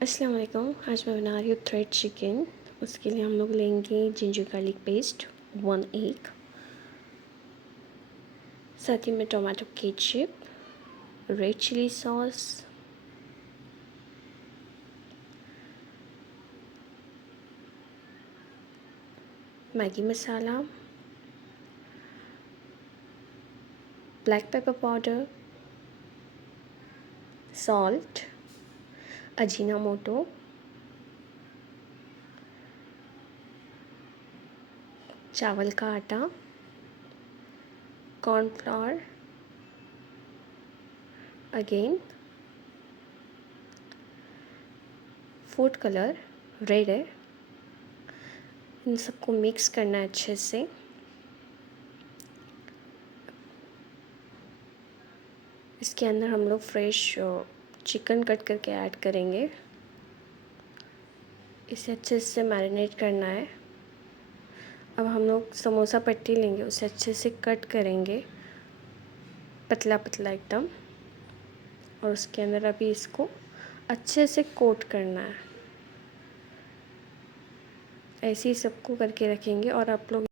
अस्सलाम वालेकुम। आज मैं बना रही हूँ थ्रेड चिकन। उसके लिए हम लोग लेंगे जिंजर गार्लिक पेस्ट 1 एग, साथ ही में tomato ketchup, red chilli sauce, Maggi masala, black pepper powder, salt, Ajinomoto, चावल का आटा, cornflour, again food colour red है। इन सबको मिक्स करना है अच्छे से। इसके अंदर हम लोग फ्रेश चिकन कट करके ऐड करेंगे। इसे अच्छे से मैरिनेट करना है। अब हम लोग समोसा पट्टी लेंगे, उसे अच्छे से कट करेंगे पतला पतला एकदम, और उसके अंदर अभी इसको अच्छे से कोट करना है। ऐसे ही सबको करके रखेंगे और आप लोग